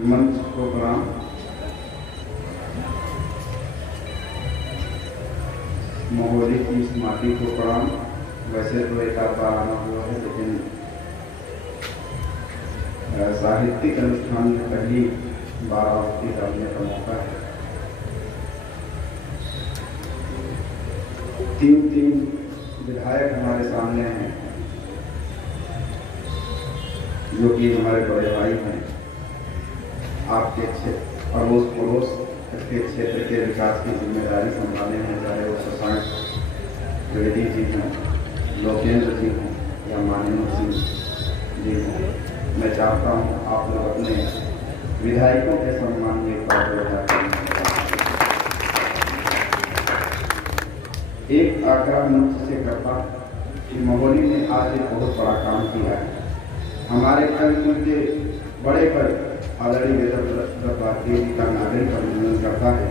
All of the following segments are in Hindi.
मंच को प्रणाम। महोली की इस माटी को प्रणाम। वैसे तो एक आध बार आना हुआ है, लेकिन साहित्यिक अनुष्ठान में पहली बार आहुति डालने का मौका है। तीन विधायक हमारे सामने हैं, जो कि हमारे बड़े भाई हैं। आपके अड़ोस पड़ोस के क्षेत्र के विकास की जिम्मेदारी संभाले हैं, चाहे वो शशांक द्विवेदी जी हों, लोकेंद्र जी हों या माननीय सिंह जी हों। मैं चाहता हूँ आप लोग अपने विधायकों के सम्मान में एक आग्रह मुझ से करता कि महोली ने आज एक बहुत बड़ा काम किया है। हमारे कल के बड़े पर आदरणीय वेदव्रत भारती जी का नागरिक अभिनंदन करता है।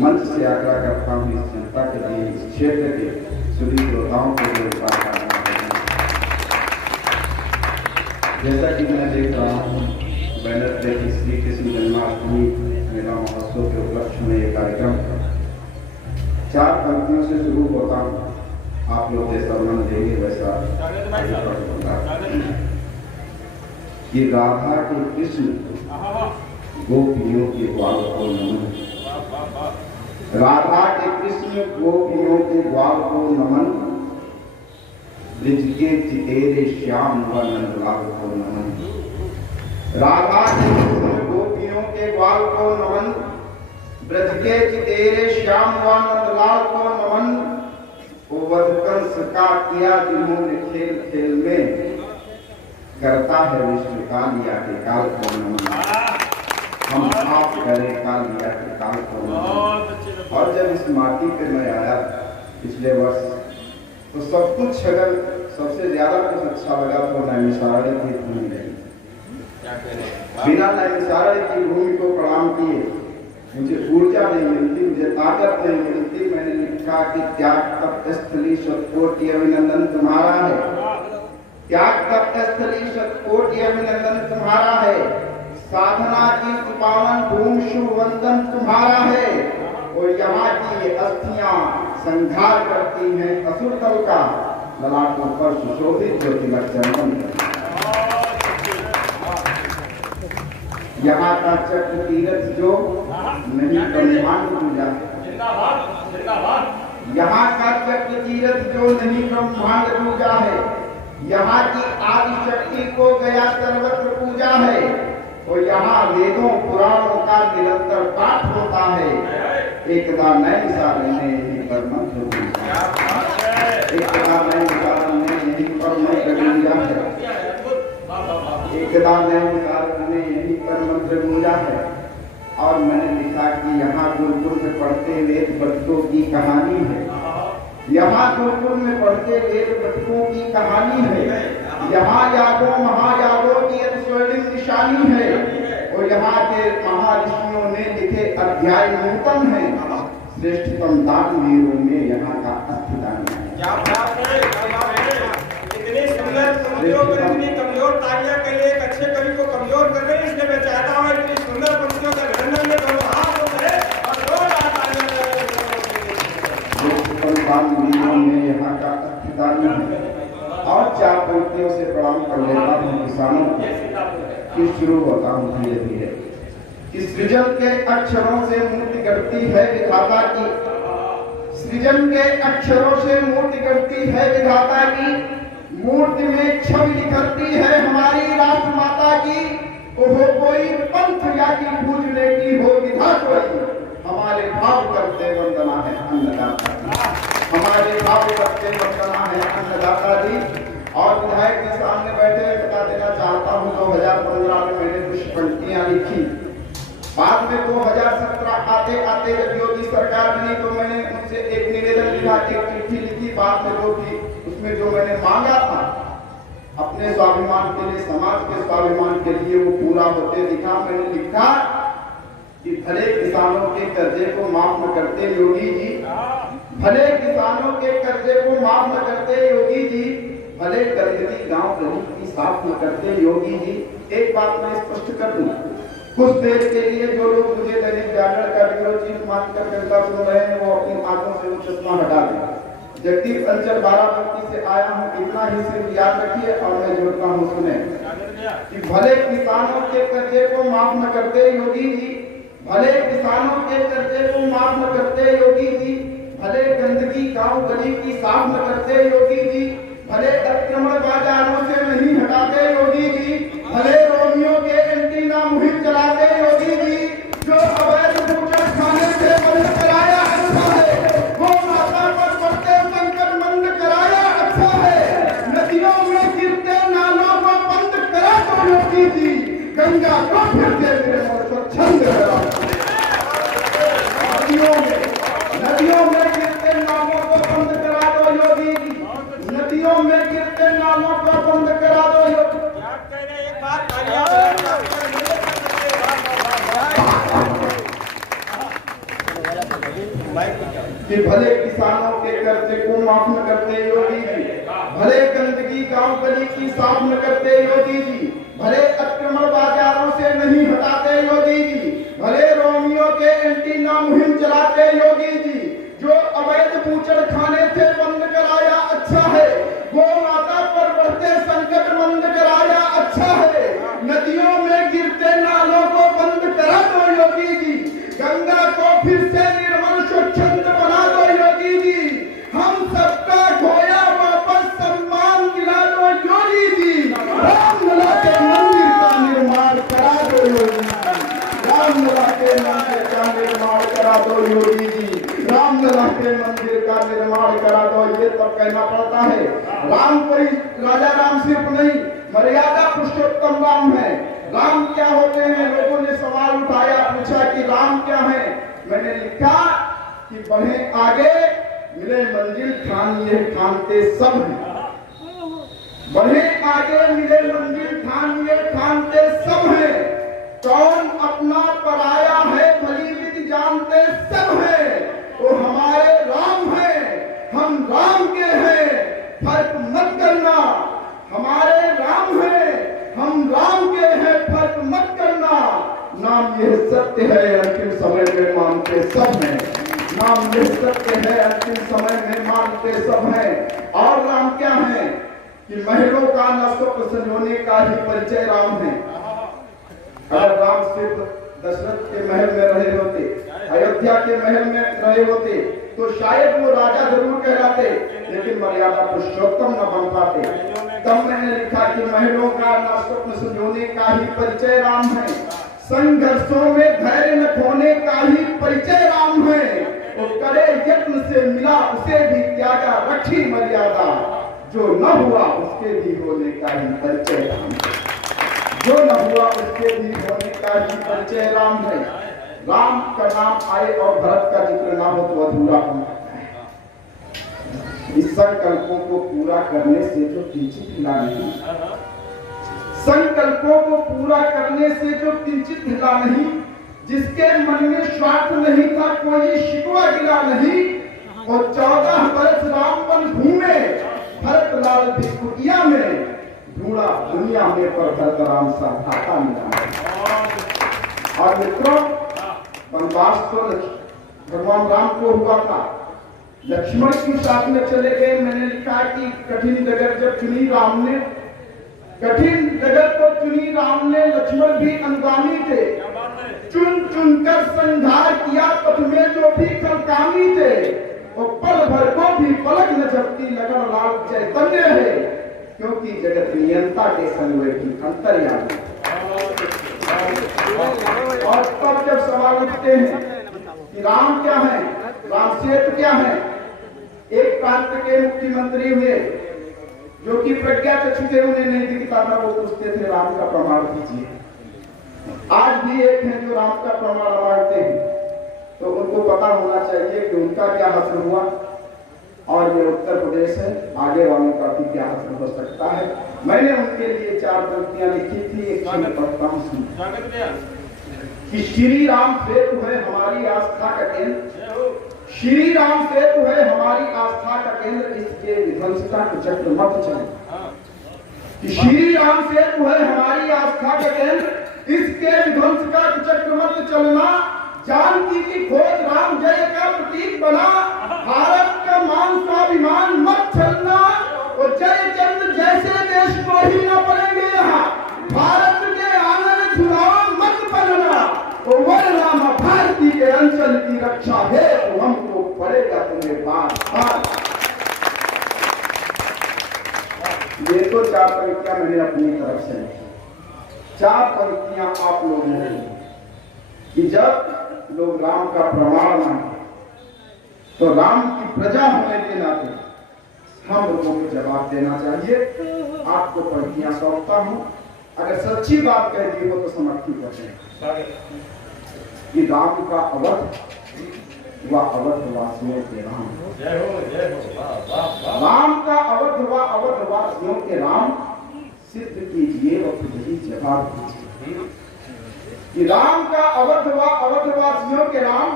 मंच से आग्रह करता हूँ इस जनता के लिए, इस क्षेत्र के सभी श्रोताओं को गिरफ्तार करना है। जैसा कि मैं देख रहा हूँ बैनर पे कि श्री कृष्ण जन्माष्टमी मेला महोत्सव के उपलक्ष्य में ये कार्यक्रम 4 पंक्तियों से शुरू होता हूँ। आप लोग जैसा मन देंगे वैसा आगे बढ़ूंगा। कि राधा के कृष्ण गोपियों के ग्वाल को नमन, राधा के कृष्ण गोपियों के ग्वाल को नमन, ब्रज के चितेरे श्याम व नंदलाल को नमन। राधा के कृष्ण गोपियों के ग्वाल को नमन, ब्रज के चितेरे श्याम व नंदलाल को नमन। वो वधकंस का किया जिन्होंने खेल खेल में, करता है विष्णु कालिया के काल को नमन। हम आप करें कालिया के काल को नमन। और जब इस माटी पे मैं आया पिछले वर्ष, तो सब कुछ अगर सबसे ज्यादा कुछ अच्छा लगा तो नैमिषारण्य की भूमि रही। बिना नैमिषारण्य की भूमि को प्रणाम किए मुझे ऊर्जा नहीं मिलती, मुझे ताकत नहीं मिलती। मैंने लिखा कि त्याग तप स्थली शतकोटि अभिनंदन तुम्हारा है, त्याग तप स्थली शतकोटि अभिनंदन तुम्हारा है। साधना की सुपावन भूमि शुभ वंदन तुम्हारा है। और यहाँ की ये अस्थियां संघार करती हैं असुर दल का, ललाटों पर सुशोभित ज्योतिलक चंदन। यहाँ का चक्र तीर्थ जो नहीं ब्रह्मांड पूजा, यहाँ का चक्र तीर्थ जो नहीं ब्रह्मांड पूजा है। यहाँ की आदि शक्ति को गया सर्वत्र पूजा है। और यहाँ वेदों पुराणों का निरंतर पाठ होता है। एकदा नैमिषारण्य ने यहीं पर मंत्र पूजा, एकदा नैमिषारण्य ने यहीं पर मंत्र पूजा है, एकदा नैमिषारण्य ने यहीं पर मंत्र पूजा है। और मैंने लिखा कि यहाँ गुरुकुल में पढ़ते वेद बच्चों की कहानी है। यहाँ गुरुकुल में पढ़ते वेद बच्चों की कहानी है। यहाँ यादों महायादों की स्वर्णिम निशानी है। और यहाँ के महर्षियों ने लिखे अध्याय नूतन है। श्रेष्ठतम दान वीरों में यहाँ का अस्थिदान है। इतनी सुंदर कमजोर तालियां के लिए एक अच्छे कवि को कमजोर कर रहे हैं। इसलिए मैं चाहता हूँ इतनी सुंदर पंक्तियों का अभिनंदन में दोनों हाथ उठाए और जोरदार तालियां में यहाँ का अस्थिदान है। और 4 पंक्तियों से प्रणाम कर लेता हूँ किसानों को। कि शुरू होता हूँ धीरे धीरे। कि सृजन के अक्षरों से मूर्ति गढ़ती है विधाता की, सृजन के अक्षरों से मूर्ति गढ़ती है विधाता की। मूर्ति में छवि निखरती है हमारी राष्ट्र माता की। हो कोई पंथ या की पूजने की हो विधा कोई, हमारे भाव करते वंदना है अन्नदाता की, हमारे भाव करते वंदना है अन्नदाता जी। और विधायक के सामने बैठे बता देना चाहता हूँ 2015 में मैंने कुछ पंक्तियां लिखी। बाद में 2017 आते आते जब योगी सरकार बनी तो मैंने उनसे एक निवेदन लिखा, एक चिट्ठी लिखी। बाद में जो थी उसमें जो मैंने मांगा था अपने स्वाभिमान के लिए, समाज के स्वाभिमान के लिए, वो पूरा होते दिखा। मैंने लिखा कि भले किसानों के कर्जे को माफ न करते योगी जी, भले किसानों के कर्जे को माफ न करते योगी जी, भले गरीबी गांव गरीब की साफ न करते योगी जी। एक बात मैं स्पष्ट कर दूं, कुछ देर के लिए जो लोग मुझे दैनिक जागरण का ब्यूरो चीफ मानकर जनता सुन रहे हैं वो अपनी आंखों से वो चश्मा हटा दें। जगदीप अंचल बाराबंकी से आया हूँ, इतना ही सिर्फ याद रखिए और मैं जोड़ता हूँ सुने कि भले किसानों के कर्जे को माफ न करते योगी जी, भले किसानों के कर्जे को माफ न करते योगी जी, भले गंदगी गांव गली की साफ न करते योगी जी, भले अतिक्रमण बाजारों से नहीं हटाते योगी जी, भले रोमियो के एंटीना मुहिम चलाते योगी जी, जो अवैध बूचड़ खाने से बंद कराया अच्छा है, वो माता पर पड़ते संकट बंद कराया अच्छा है, नदियों में गिरते नालों को बंद करा दो योगी जी, गंगा को फिर से निर्मल स्वच्छंद करा। नदियों में गिरते नालों को बंद करा दो योगी जी, नदियों में गिरते नालों को बंद करा दो योगी। एक बात कि भले किसानों के कर्जे को माफ न करते योगी जी, भले गंदगी गांव गली की साफ न करते योगी जी, भले अतिक्रमण बाजारों से नहीं हटाते योगी जी, भले रोमियो के एंटीना मुहिम चलाते योगी जी, जो अवैध बूचड़ खाने से बंद कराया अच्छा है, गो माता पर बढ़ते संकट बंद कराया अच्छा है, नदियों में गिरते नालों को बंद करा दो योगी जी, गंगा को फिर से निर्मल स्वच्छंद बना दो योगी जी, हम सबका खोया वापस सम्मान दिला दो योगी जी, रामलला के मंदिर का निर्माण करा दो योगी जी, रामलला के मंदिर का निर्माण करा दो योगी जी, रामलला के मंदिर का निर्माण करा दो। ये तब कहना पड़ता है राम कोई राजा राम सिर्फ नहीं, मर्यादा पुरुषोत्तम राम है। राम क्या होते हैं? लोगों ने सवाल उठाया, पूछा कि राम क्या है। मैंने लिखा कि बढ़े आगे मिले मंजिल ठान ये ठानते सब हैं, बढ़े आगे मिले मंजिल ठान ये ठानते सब हैं, कौन अपना पराया है भली विधि जानते सब हैं, वो हमारे राम हैं, हम राम के हैं, फर्क मत करना, हमारे राम हैं, हम राम के हैं, फर्क मत करना, नाम यह सत्य है अंतिम समय में मानते सब हैं, नाम यह सत्य है अंतिम समय में मानते सब हैं। और राम क्या है कि महलों का न स्वप्न संजोने का ही परिचय राम है। अगर राम सिर्फ दशरथ के महल में रहे होते, अयोध्या के महल में रहे होते तो शायद वो राजा जरूर कहलाते, लेकिन मर्यादा पुरुषोत्तम न बन पाते। तब मैंने लिखा कि महलों का न स्वप्न संजोने का ही परिचय राम है, संघर्षों में धैर्य न खोने का ही परिचय राम है, वो करे यत्न से मिला उसे भी त्यागा रखी मर्यादा, जो न हुआ उसके भी होने का ही परिचय राम है, जो न हुआ उसके भी होने का ही परिचय राम है। राम का नाम आए और भरत का जिक्र ना हो तो अधूरा हो जाता है। इस संकल्पों को पूरा करने से जो किंचित हिला नहीं, संकल्पों को पूरा करने से जो किंचित हिला नहीं, जिसके मन में स्वार्थ नहीं था, कोई शिकवा गिला नहीं, और 14 वर्ष राम वन घूमे, भरत लाल भी कुटिया में ढूंढा दुनिया में पर भरत राम सा भाता मिला। और मित्रों, वनवास तो भगवान राम को हुआ था, लक्ष्मण के साथ में चले गए। मैंने लिखा कि कठिन डगर जब चुनी राम ने, कठिन डगर को चुनी राम ने, लक्ष्मण भी अनुगामी थे, चुन चुनकर संहार किया पथ में जो भी कलकामी थे, वो पल भर को भी पलक न झपकी लगन लाल चैतन्य है, क्योंकि जगत नियंता के संग वे भी अंतर्यामी। और तब जब सवाल उठते हैं कि राम क्या है, राम सेतु क्या है, एक प्रांत के मुख्यमंत्री हुए जो कि प्रज्ञा चक्षु थे, उन्हें नहीं दिखता था, वो पूछते थे राम का प्रमाण दीजिए। आज भी एक है जो राम का प्रमाण मांगते हैं, तो उनको पता होना चाहिए कि उनका क्या हासिल हुआ और ये उत्तर प्रदेश है, आगे वालों का भी क्या हासिल हो सकता है। मैंने उनके लिए 4 पंक्तियां लिखी थी, एक चीज पढ़ता हूँ कि श्री राम सेतु है हमारी आस्था का केंद्र, श्री राम सेतु है हमारी आस्था का केंद्र, इसके विध्वंसता के चक्र मत चले। कि श्री राम सेतु है हमारी आस्था का केंद्र, इसके विध्वंस का चक्र मत चलना, जानकी की खोज राम जय का प्रतीक बना, भारत का मान स्वाभिमान मत छलना, और जयचंद्र जैसे देश को ही न पड़ेंगे यहाँ, भारत के आंगन चुनाव मत बनना, तो वरना भारती के अंचल की रक्षा है तो हमको पड़ेगा तुम्हें बार बार। ये तो 4 पंक्तियां मैंने अपनी तरफ से, 4 पंक्तियां आप लोगों ने कि जब लोग राम का प्रमाण मांगे तो राम की प्रजा होने के नाते हम लोगों को जवाब देना चाहिए। आपको पंक्तियां सौंपता हूं, अगर सच्ची बात कह दी हो तो समर्थी करें कि राम का अवध व अवधवासियों के राम, राम का अवध व अवधवासियों के राम, सिद्ध कीजिए और खुद ही जवाब दीजिए कि राम का अवध व अवधवासियों के राम,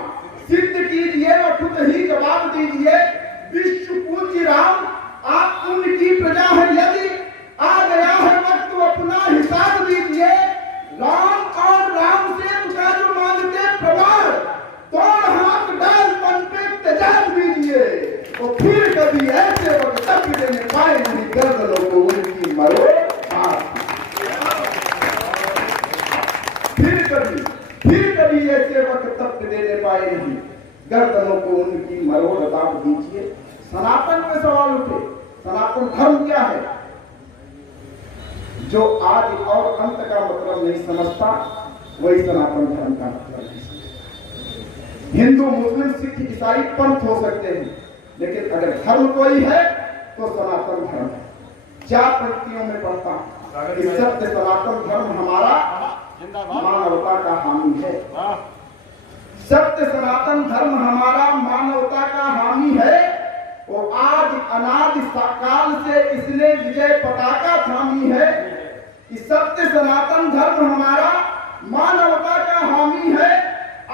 सिद्ध कीजिए और खुद ही जवाब दीजिए। विश्व पूज्य राम, आप उनकी प्रजा है, यदि आ गया है वक्त तो अपना हिसाब दीजिए। राम और राम से का जो मांगते प्रमाण, तोड़ हाथ डाल मन पे तेजाब दीजिए, और फिर कभी ऐसे वक्तव्य देने पाए नहीं, गर्दनों को उनकी मरो फिर कभी ऐसे वक्तव्य देने पाए नहीं, गर्दनों को उनकी मरोड़ दाब दीजिए। सनातन में सवाल उठे, सनातन धर्म क्या है? जो आदि और अंत का मतलब नहीं समझता वही सनातन धर्म का मतलब नहीं समझता। हिंदू मुस्लिम सिख ईसाई पंथ हो सकते हैं, लेकिन अगर धर्म कोई है तो सनातन धर्म है। 4 पंक्तियों में पढ़ता हूं, सत्य सनातन धर्म हमारा मानवता का हामी है। सत्य सनातन धर्म हमारा मानवता का हामी है, और आज अनादि काल से इसने विजय पताका थामी है। कि सत्य सनातन धर्म हमारा मानवता का हामी है,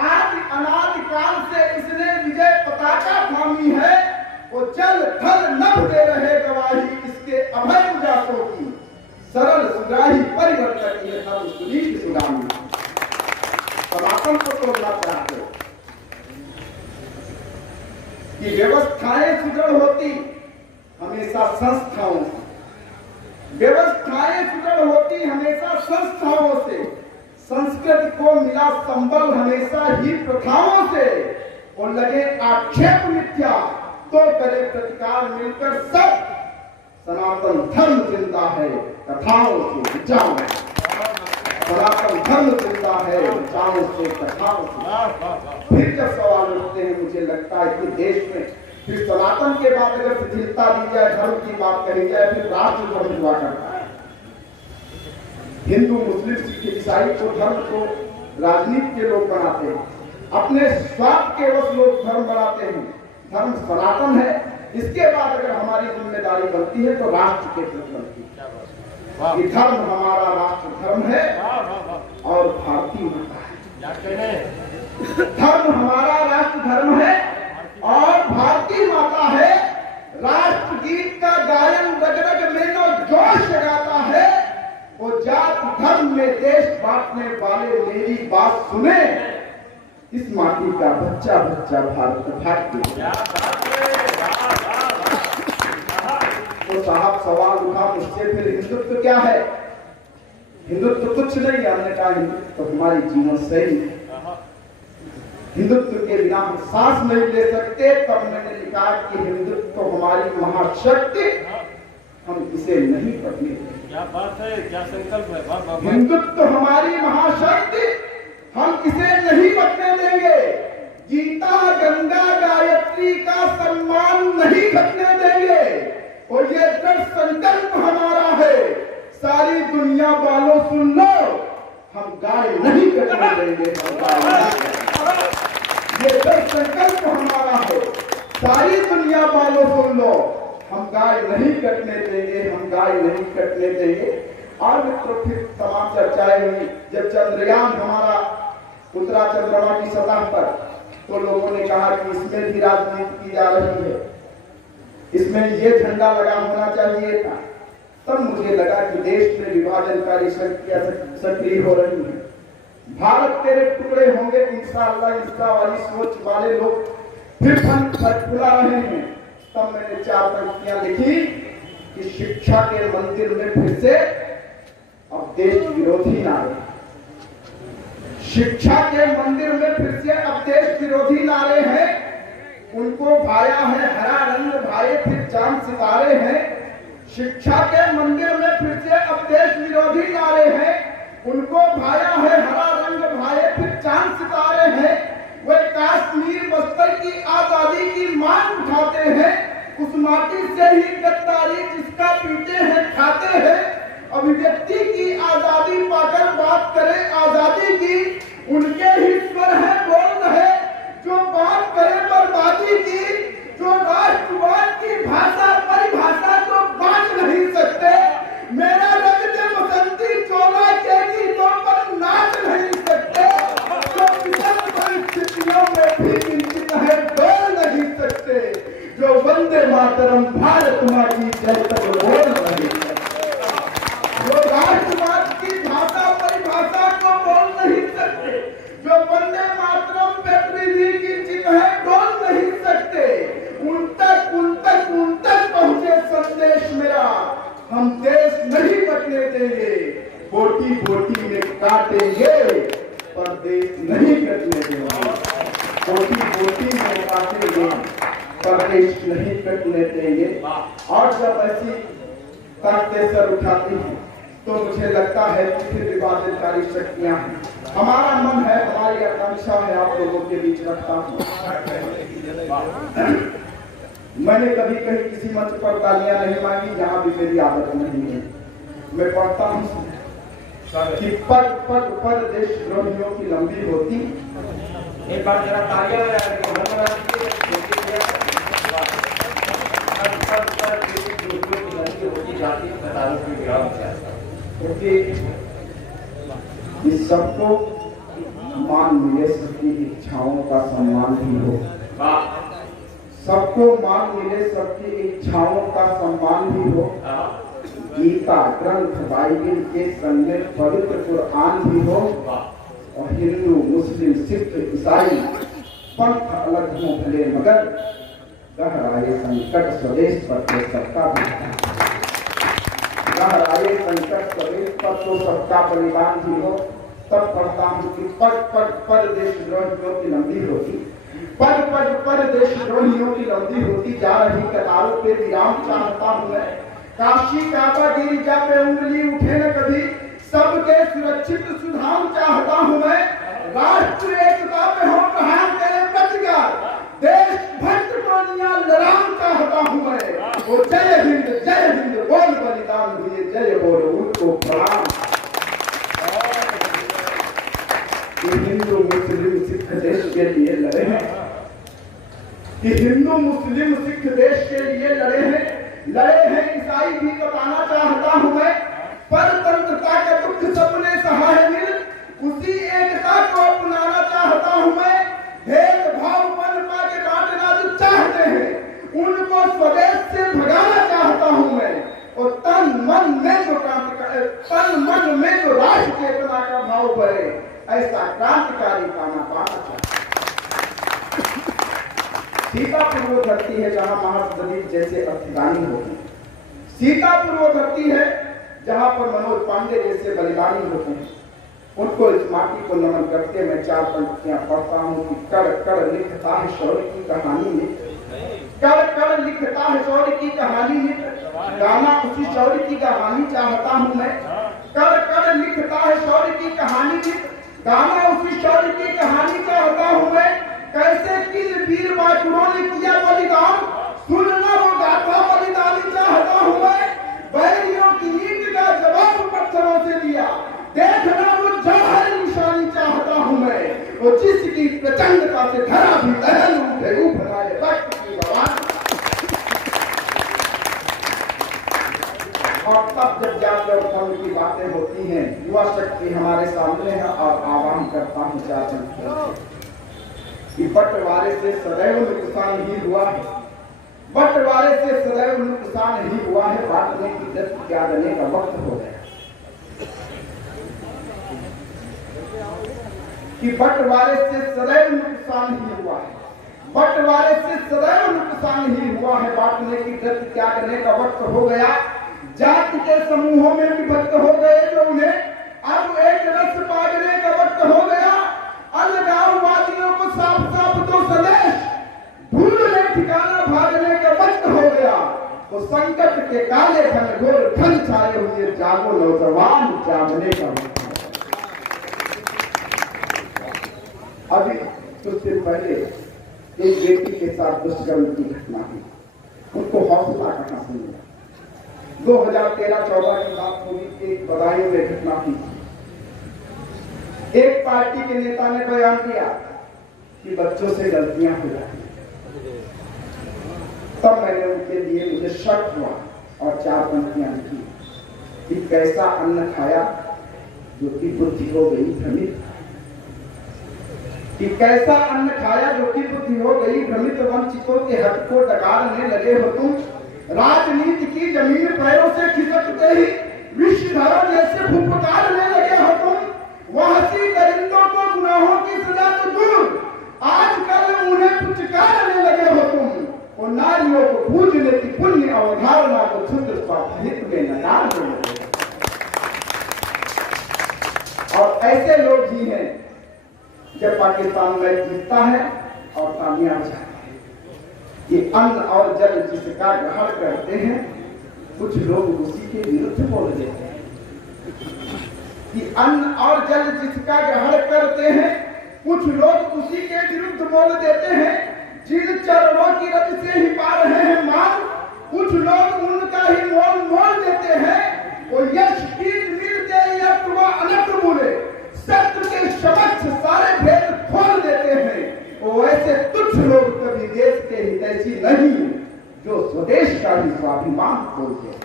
आज अनादि काल से इसने विजय पताका थामी है, और जल थल नभ दे रहे गवाही इसके अभय उजासों की, सरल सुग्राही परिवर्तन ये धर्म सुनीत सुगामी। सनातन को तोड़ना चाहते कि व्यवस्थाएं सुदृढ़ होती हमेशा संस्थाओं से, व्यवस्थाएं सुदृढ़ होती हमेशा संस्थाओं से, संस्कृति को मिला संबल हमेशा ही प्रथाओं से, और लगे आक्षेप मिथ्या तो करे प्रतिकार मिलकर सब, सनातन धर्म जिंदा है कथाओं से विचारों, सनातन धर्म जिंदा है विचारों से कथाओं से। फिर जब सवाल उठते हैं, मुझे लगता है कि देश में फिर सनातन के बाद अगर शिथिलता दी जाए, धर्म की बात कही जाए, फिर राष्ट्र धर्म हुआ करता है। हिंदू मुस्लिम सिख ईसाई को धर्म को राजनीति के लोग बनाते हैं, अपने स्वार्थ के वश लोग धर्म बनाते हैं। धर्म सनातन है, इसके बाद अगर हमारी जिम्मेदारी बनती है तो राष्ट्र के प्रति बनती है कि धर्म हमारा राष्ट्र धर्म है और भारतीय माता है। धर्म हमारा राष्ट्र धर्म है और भारतीय माता है। राष्ट्रगीत का गायन रग रग में नो जोश जगाता है, वो जात धर्म में देश बांटने वाले मेरी बात सुने, इस माटी का बच्चा बच्चा भारत भाग्य। तो साहब सवाल उठा मुझसे, फिर हिंदुत्व क्या है? हिंदुत्व कुछ नहीं है। हमने कहा हिंदुत्व तो हमारी जीवन शैली है, हिंदुत्व के बिना हम सांस नहीं ले सकते। तब मैंने लिखा कि हिंदुत्व तो हमारी महाशक्ति, हम इसे नहीं पढ़ने देंगे। क्या बात है, क्या संकल्प है। हिंदुत्व तो हमारी महाशक्ति, हम इसे नहीं बचने देंगे। गीता गंगा गायत्री का सम्मान नहीं घटने देंगे, और ये दृढ़ संकल्प हमारा है। सारी दुनिया वालों सुन लो, हम गाय नहीं कटने देंगे। ये दृढ़ संकल्प हमारा है। सारी दुनिया वालों सुन लो, हम गाय नहीं कटने देंगे, हम गाय नहीं कटने देंगे। और तो फिर तमाम चर्चाएं हुई। जब चंद्रयान हमारा उतरा चंद्रमा की सतह पर, तो लोगों ने कहा कि इसमें भी राजनीति की जा रही है, इसमें ये झंडा लगा होना चाहिए था। तब मुझे लगा कि देश में विभाजनकारी शक्तियां सक्रिय हो रही है। भारत तेरे टुकड़े होंगे इंशाअल्लाह। इंसा वाली सोच वाले लोग फिर फुला रहे हैं। तब मैंने 4 पंक्तियां लिखी कि शिक्षा के मंदिर में फिर से अब देश विरोधी नारे, शिक्षा के मंदिर में फिर से अब देश विरोधी नारे हैं। उनको भाया है हरा रंग, भाए फिर चांद सितारे हैं। शिक्षा के मंदिर में फिर से अब देश विरोधी नारे हैं। उनको भाया है हरा रंग, भाए फिर चांद सितारे हैं। वे कश्मीर बस्तर की आजादी की मांग उठाते हैं। उस माटी से ही गद्दारी जिसका पीते हैं खाते हैं। अभिव्यक्ति की आजादी पाकर बात करें आजादी की, उनके ही स्वर है बोल रहे जो बात करे बर्बादी की। जो राष्ट्रवाद की भाषा परिभाषा को बांट नहीं सकते। मेरा रक्त बसंती चोला के गीतों पर नाच नहीं सकते। जो विषम परिस्थितियों में भी चिंतित है डोल नहीं सकते। जो वंदे मातरम भारत माँ की जय तक बोल नहीं सकते। जो राष्ट्रवाद की भाषा परिभाषा को बोल नहीं सकते। जो वंदे मातरम पृथ्वी की चिन्ह है डोल नहीं सकते। उन तक पहुंचे संदेश मेरा, हम देश नहीं बचने देंगे। बोटी बोटी में काटेंगे पर देश नहीं कटने देंगे। बोटी बोटी में काटेंगे पर देश नहीं कटने देंगे। और जब ऐसी ताकतें सर उठाती हैं तो मुझे लगता है कि फिर विवादकारी शक्तियां हैं। हमारा मन है, हमारी आकांक्षा है आप लोगों के बीच रखता हूं। मैंने कभी कहीं किसी मंच पर गालियां नहीं मांगी, जहां भी मेरी आदत नहीं है। मैं पढ़ता हूं कि पद पद पर देशद्रोहियों की लंबी होती। एक बार जरा तालियां इस सबको मान मिले, सबकी इच्छाओं का सम्मान भी हो। सबको मान मिले, सबकी इच्छाओं का सम्मान भी हो। गीता ग्रंथ बाइबिल के संग में पवित्र कुरान भी हो। और हिंदू मुस्लिम सिख ईसाई पंथ अलग हो भले मगर गहराए संकट स्वदेश पर तो सबका गहराए संकट स्वदेश पर तो सबका बलिदान भी हो। तब पढ़ता हूँ कि पद पद पर देशद्रोहियों की लंबी होती। पद पद पर देशद्रोहियों की लंबी होती जा रही कतारों पे विराम चाहता हूँ मैं। काशी काबा गिरिजा पे उंगली उठे न कभी, सबके सुरक्षित सुधाम चाहता हूँ मैं। राष्ट्र एकता पे हो प्रहार करे बचकर, देश भक्त टोलियां लड़ाम चाहता हूँ मैं। वो जय हिंद बोल बलिदान हुए, जय बोलो उनको प्रणाम। ये हिंदू मुस्लिम सिख देश के लिए लड़े हैं। कि हिंदू मुस्लिम सिख देश के लिए लड़े हैं ईसाई भी बताना चाहता हूं मैं। परतंत्रता का दुख सबने सहा है मिल, उसी एकता को अपनाना चाहता हूं मैं। भेदभाव पनपा के बांटना जो चाहते हैं, उनको स्वदेश से भगाना चाहता हूं मैं। और तन मन में जो राष्ट्र चेतना का भाव बढ़े, ऐसा क्रांतिकारी पाना पाना चाहता। सीतापुर वो धरती है जहां महासदीप जैसे अर्थदानी होते हैं। सीतापुर वो धरती है जहां पर मनोज पांडे जैसे बलिदानी होते हैं। उनको इस माटी को नमन करते मैं 4 पंक्तियां पढ़ता हूँ कि कड़ कड़ लिखता है शौर्य की कहानी में। कड़ कड़ लिखता है शौर्य की कहानी में, गाना उसी शौर्य की कहानी चाहता हूँ मैं। कड़ कड़ लिखता है शौर्य की कहानी में, गाना उसी शौर्य की कहानी चाहता हूँ मैं। कैसे किल वीर बाजुओं ने किया बलिदान, सुनना वो गाथा बलिदानी चाहता हूँ मैं। बैरियों की ईंट का जवाब पत्थरों से दिया, देखना वो जौहर निशानी चाहता हूँ मैं। वो जिसकी प्रचंडता से धरा भी दहल उठे उभराए वक्त की बवान। और तब जब जाति और धर्म की बातें होती हैं, युवा शक्ति हमारे सामने है और आह्वान करता हूँ जाति कि बंटवारे से सदैव नुकसान ही हुआ है। बंटवारे से सदैव नुकसान ही हुआ है। बांटने की दस्त त्यागने का वक्त हो गया। कि बंटवारे से सदैव नुकसान ही हुआ है, बंटवारे से सदैव नुकसान ही हुआ है। बांटने की गति त्यागने का वक्त हो गया। जाति के समूहों में विभक्त हो गए जो उन्हें अब एक रस बांटने का वक्त हो गया। अलगाववादियों को साफ साफ दो संदेश ढूंढने ठिकाना भागने का वक्त हो गया। तो संकट के काले घनघोर घन छाए हुए जागो नौजवान, जागने का वक्त। अभी कुछ दिन पहले एक बेटी के साथ दुष्कर्म की घटना हुई, उनको हौसला कहां से मिला? 2013-14 की बात होगी, एक बदायूं में घटना थी। एक पार्टी के नेता ने बयान दिया कि बच्चों से गलतियां हो जाती। तब मैंने उनके लिए, मुझे शक हुआ और 4 पंक्तियां लिखी कि कैसा अन्न खाया जो कि बुद्धि हो गई भ्रमित, कि कैसा अन्न खाया जो कि बुद्धि हो गई भ्रमित। वंचितों के हक को डकारने लगे हो तुम, राजनीति की जमीन पैरों से खिसकते ही विषधारा जैसे फुफकारने लगे हो तुम। वहसी दरिंदों को गुनाहों की सजा तो दूर, आजकल उन्हें पुचकारने लगे हो तुम। और नारियों को पूजने की पुण्य अवधारणा को क्षुद्र स्वाभिहित में नकारने लगे। और ऐसे लोग ही हैं जब पाकिस्तान मैच जीतता है और तालियां बजाते हैं। ये अन्न और जल जिसका ग्रहण करते हैं, कुछ लोग उसी के विरुद्ध बोल देते हैं। कि अन्न और जल जिसका ग्रहण करते हैं, कुछ लोग उसी के विरुद्ध बोल देते हैं। जिन चरणों की रज से ही पा रहे हैं मान, कुछ लोग उनका ही मोल देते हैं। वो यश कीर्ति मिलते या तुम अनंत बोले, सत्य के समक्ष सारे भेद खोल देते हैं। वो ऐसे तुच्छ लोग कभी देश के हितैषी नहीं, जो स्वदेश का ही स्वाभिमान खोलते हैं।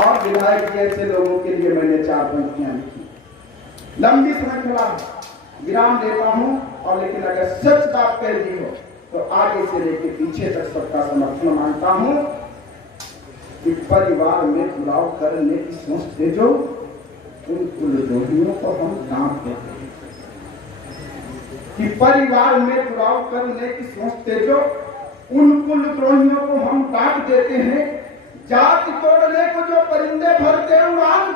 और विधायक जी ऐसे लोगों के लिए मैंने 4 पंक्तियां लिखी। लंबी श्रृंखला विराम देता हूं, और लेकिन अगर सच बात कह दी हो तो आगे से लेकर पीछे तक सबका समर्थन मांगता हूं। कि परिवार में पुलाव करने की सोचते जो उन कुलद्रोहियों को हम डांट देते हैं। कि परिवार में पुलाव करने की सोचते जो उन कुलद्रोहियों को हम डांट देते हैं। जाति तोड़ने को जो परिंदे भरते उड़ान,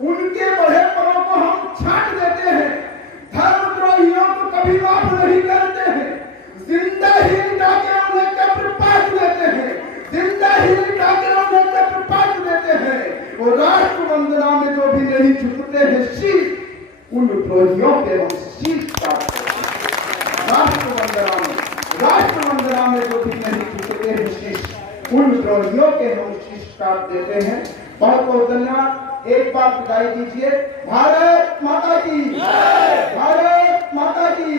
उनके बढ़े परों को हम छाट देते हैं। धर्मद्रोहियों को कभी माफ नहीं करते हैं। जिंदा ही लिटा के उन्हें कब्र पाट देते हैं, जिंदा ही लिटा के उन्हें कब्र पाट देते हैं। वो राष्ट्र वंदना में जो भी नहीं झुकते हैं शीश, उन द्रोहियों के हम शीश काटते हैं। राष्ट्र वंदना में जो भी नहीं झुकते हैं शीश, उन द्रोहियों के हम शीश काट देते हैं। बहुत बहुत धन्यवाद। एक बार विदाई दीजिए। भारत माता की, भारत माता की।